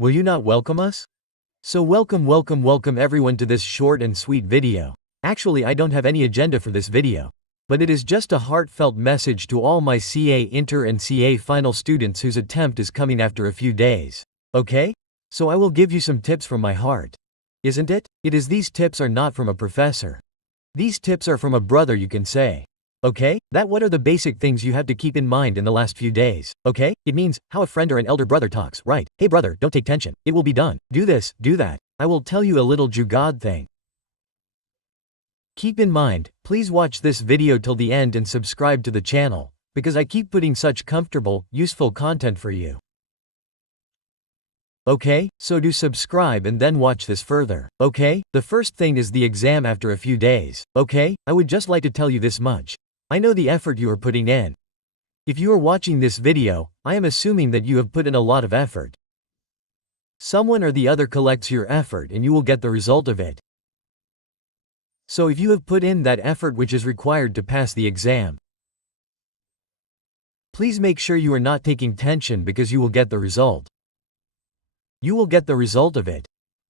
Will you not welcome us? So welcome everyone to this short and sweet video. Actually, I don't have any agenda for this video. But it is just a heartfelt message to all my CA Inter and CA Final students whose attempt is coming after a few days. Okay? So I will give you some tips from my heart. Isn't it? It is these tips are not from a professor. These tips are from a brother, you can say. Okay? What are the basic things you have to keep in mind in the last few days? Okay? It means how a friend or an elder brother talks, right? Hey brother, don't take tension. It will be done. Do this, do that. I will tell you a little jugad thing. Keep in mind, please watch this video till the end and subscribe to the channel, because I keep putting such comfortable, useful content for you. Okay, so do subscribe and then watch this further. Okay, the first thing is the exam after a few days. Okay, I would just like to tell you this much. I know the effort you are putting in. If you are watching this video, I am assuming that you have put in a lot of effort. Someone or the other collects your effort and you will get the result of it. So if you have put in that effort which is required to pass the exam, please make sure you are not taking tension because you will get the result. You will get the result of it.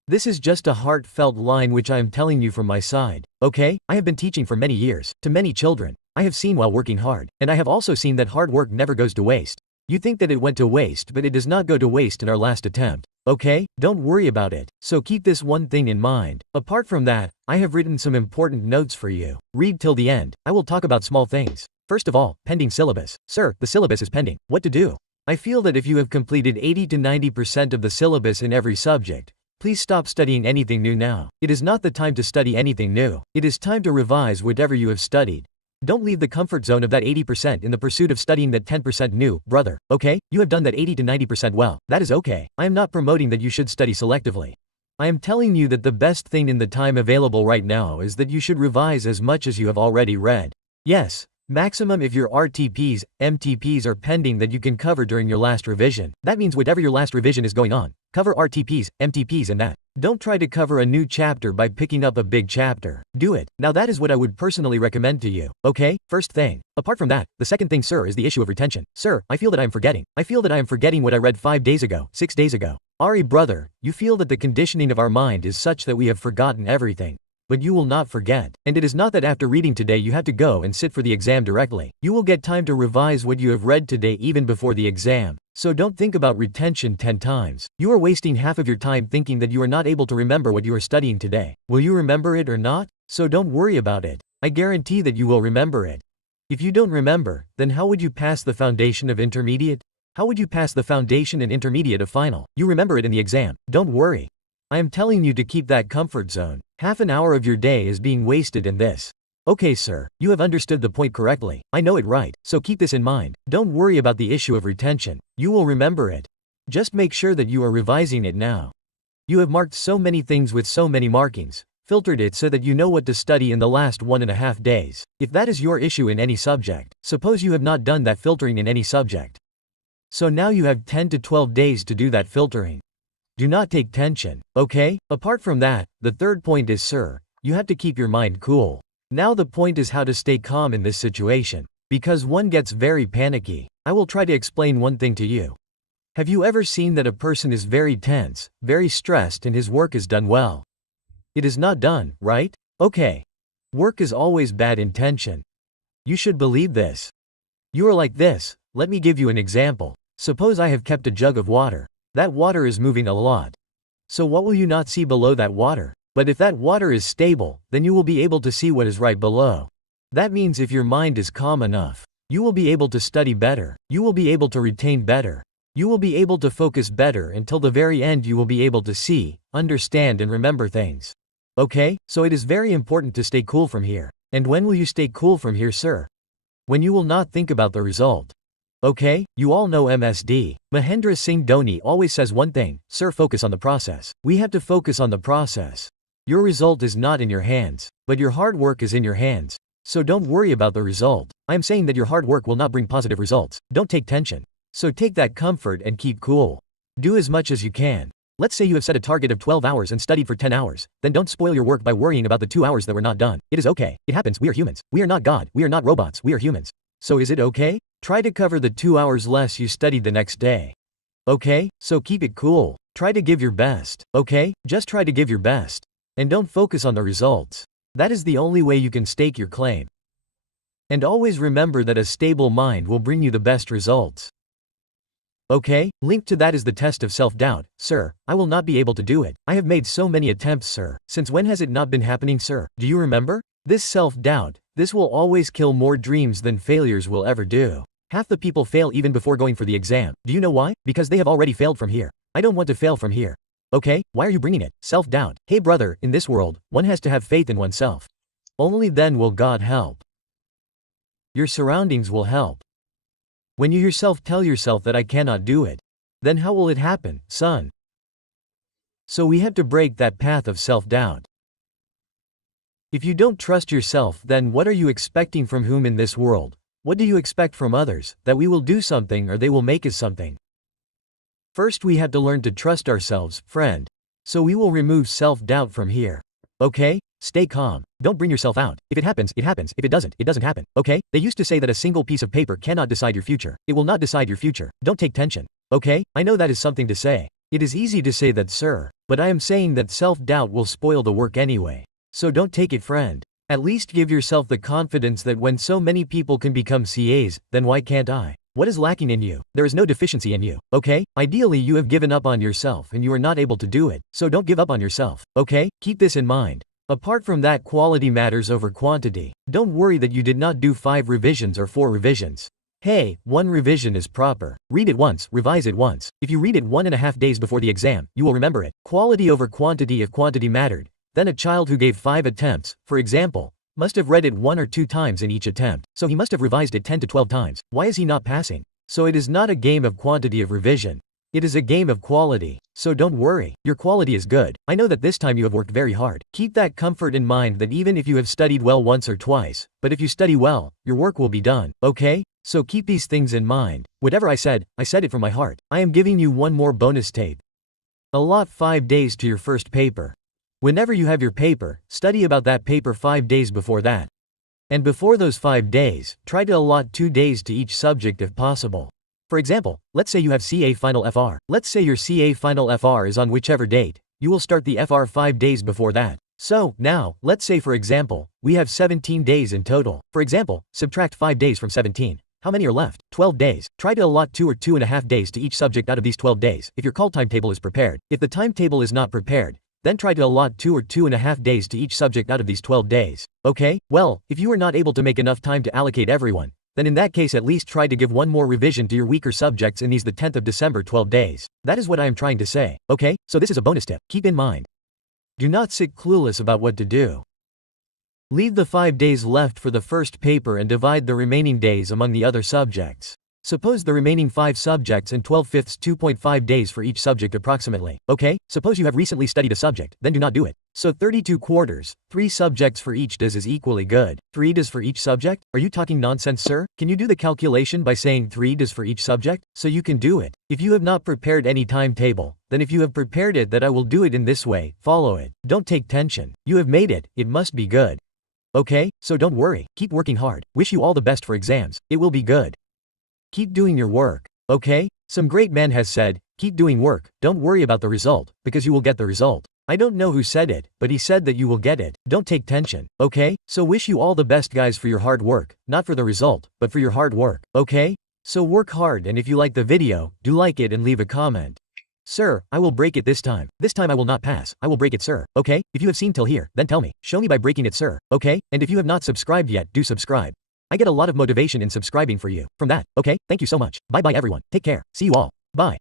This is just a heartfelt line which I am telling you from my side. Okay, I have been teaching for many years, to many children. I have seen while working hard, and I have also seen that hard work never goes to waste. You think that it went to waste, but it does not go to waste in our last attempt. Okay, don't worry about it. So keep this one thing in mind. Apart from that, I have written some important notes for you. Read till the end. I will talk about small things. First of all, pending syllabus. Sir, the syllabus is pending. What to do? I feel that if you have completed 80 to 90% of the syllabus in every subject, please stop studying anything new now. It is not the time to study anything new. It is time to revise whatever you have studied. Don't leave the comfort zone of that 80% in the pursuit of studying that 10% new, brother. Okay, you have done that 80 to 90% well. That is okay. I am not promoting that you should study selectively. I am telling you that the best thing in the time available right now is that you should revise as much as you have already read. Yes. Maximum if your RTPs, MTPs are pending that you can cover during your last revision. That means whatever your last revision is going on, cover RTPs, MTPs and that. Don't try to cover a new chapter by picking up a big chapter. Do it. Now that is what I would personally recommend to you. Okay, first thing. Apart from that, the second thing, sir, is the issue of retention. Sir, I feel that I am forgetting. I feel that I am forgetting what I read 5 days ago, 6 days ago. Ari brother, you feel that the conditioning of our mind is such that we have forgotten everything. But you will not forget. And it is not that after reading today you have to go and sit for the exam directly. You will get time to revise what you have read today even before the exam. So don't think about retention 10 times. You are wasting half of your time thinking that you are not able to remember what you are studying today. Will you remember it or not? So don't worry about it. I guarantee that you will remember it. If you don't remember, then how would you pass the foundation of intermediate? How would you pass the foundation and intermediate of final? You remember it in the exam. Don't worry. I am telling you to keep that comfort zone. Half an hour of your day is being wasted in this. Okay sir, you have understood the point correctly. I know it right, so keep this in mind. Don't worry about the issue of retention. You will remember it. Just make sure that you are revising it now. You have marked so many things with so many markings, filtered it so that you know what to study in the last 1.5 days. If that is your issue in any subject, suppose you have not done that filtering in any subject. So now you have 10 to 12 days to do that filtering. Do not take tension, okay? Apart from that, the third point is, sir, you have to keep your mind cool. Now the point is how to stay calm in this situation. Because one gets very panicky. I will try to explain one thing to you. Have you ever seen that a person is very tense, very stressed and his work is done well? It is not done, right? Okay. Work is always bad in tension. You should believe this. You are like this. Let me give you an example. Suppose I have kept a jug of water. That water is moving a lot. So what will you not see below that water? But if that water is stable, then you will be able to see what is right below. That means if your mind is calm enough, you will be able to study better. You will be able to retain better. You will be able to focus better until the very end. You will be able to see, understand and remember things. Okay, so it is very important to stay cool from here. And when will you stay cool from here, sir? When you will not think about the result. Okay, you all know MSD. Mahendra Singh Dhoni always says one thing, sir, focus on the process. We have to focus on the process. Your result is not in your hands, but your hard work is in your hands. So don't worry about the result. I am saying that your hard work will not bring positive results. Don't take tension. So take that comfort and keep cool. Do as much as you can. Let's say you have set a target of 12 hours and studied for 10 hours. Then don't spoil your work by worrying about the 2 hours that were not done. It is okay. It happens. We are humans. We are not God. We are not robots. We are humans. So is it okay? Try to cover the 2 hours less you studied the next day. Okay? So keep it cool. Try to give your best. Okay? Just try to give your best. And don't focus on the results. That is the only way you can stake your claim. And always remember that a stable mind will bring you the best results. Okay? Linked to that is the test of self-doubt. Sir, I will not be able to do it. I have made so many attempts, sir. Since when has it not been happening, sir? Do you remember? This self-doubt, this will always kill more dreams than failures will ever do. Half the people fail even before going for the exam. Do you know why? Because they have already failed from here. I don't want to fail from here. Okay? Why are you bringing it? Self-doubt. Hey brother, in this world, one has to have faith in oneself. Only then will God help. Your surroundings will help. When you yourself tell yourself that I cannot do it, then how will it happen, son? So we have to break that path of self-doubt. If you don't trust yourself, then what are you expecting from whom in this world? What do you expect from others? That we will do something or they will make us something? First we have to learn to trust ourselves, friend. So we will remove self-doubt from here. Okay? Stay calm. Don't bring yourself out. If it happens, it happens. If it doesn't happen. Okay? They used to say that a single piece of paper cannot decide your future. It will not decide your future. Don't take tension. Okay? I know that is something to say. It is easy to say that, sir. But I am saying that self-doubt will spoil the work anyway. So don't take it, friend. At least give yourself the confidence that when so many people can become CAs, then why can't I? What is lacking in you? There is no deficiency in you, okay? Ideally you have given up on yourself and you are not able to do it, so don't give up on yourself, okay? Keep this in mind. Apart from that, quality matters over quantity. Don't worry that you did not do 5 revisions or 4 revisions. Hey, 1 revision is proper. Read it once, revise it once. If you read it 1.5 days before the exam, you will remember it. Quality over quantity. If quantity mattered, then a child who gave 5 attempts, for example, must have read it 1 or 2 times in each attempt, so he must have revised it 10 to 12 times. Why is he not passing? So it is not a game of quantity of revision. It is a game of quality. So don't worry, your quality is good. I know that this time you have worked very hard. Keep that comfort in mind that even if you have studied well once or twice, but if you study well, your work will be done, okay? So keep these things in mind. Whatever I said it from my heart. I am giving you one more bonus tape. Allot 5 days to your first paper. Whenever you have your paper, study about that paper 5 days before that. And before those 5 days, try to allot 2 days to each subject if possible. For example, let's say you have CA Final FR. Let's say your CA Final FR is on whichever date. You will start the FR 5 days before that. So, now, let's say for example, we have 17 days in total. For example, subtract 5 days from 17. How many are left? 12 days. Try to allot 2 or 2.5 days to each subject out of these 12 days, if your call timetable is prepared. If the timetable is not prepared, then try to allot 2 or 2.5 days to each subject out of these 12 days. Okay? Well, if you are not able to make enough time to allocate everyone, then in that case at least try to give one more revision to your weaker subjects in these the 10th of December 12 days. That is what I am trying to say. Okay? So this is a bonus tip. Keep in mind. Do not sit clueless about what to do. Leave the 5 days left for the first paper and divide the remaining days among the other subjects. Suppose the remaining 5 subjects and 12/5 2.5 days for each subject approximately. Okay? Suppose you have recently studied a subject, then do not do it. So 32 quarters, 3 subjects for each days is equally good. 3 days for each subject? Are you talking nonsense, sir? Can you do the calculation by saying 3 days for each subject? So you can do it. If you have not prepared any timetable, then if you have prepared it that I will do it in this way, follow it. Don't take tension. You have made it, it must be good. Okay? So don't worry, keep working hard. Wish you all the best for exams. It will be good. Keep doing your work, okay? Some great man has said, keep doing work, don't worry about the result, because you will get the result. I don't know who said it, but he said that you will get it. Don't take tension, okay? So wish you all the best guys for your hard work, not for the result, but for your hard work, okay? So work hard, and if you like the video, do like it and leave a comment. Sir, I will break it this time. This time I will not pass. I will break it, sir, okay? If you have seen till here, then tell me. Show me by breaking it, sir, okay? And if you have not subscribed yet, do subscribe. I get a lot of motivation in subscribing for you. From that, okay? Thank you so much. Bye bye everyone. Take care. See you all. Bye.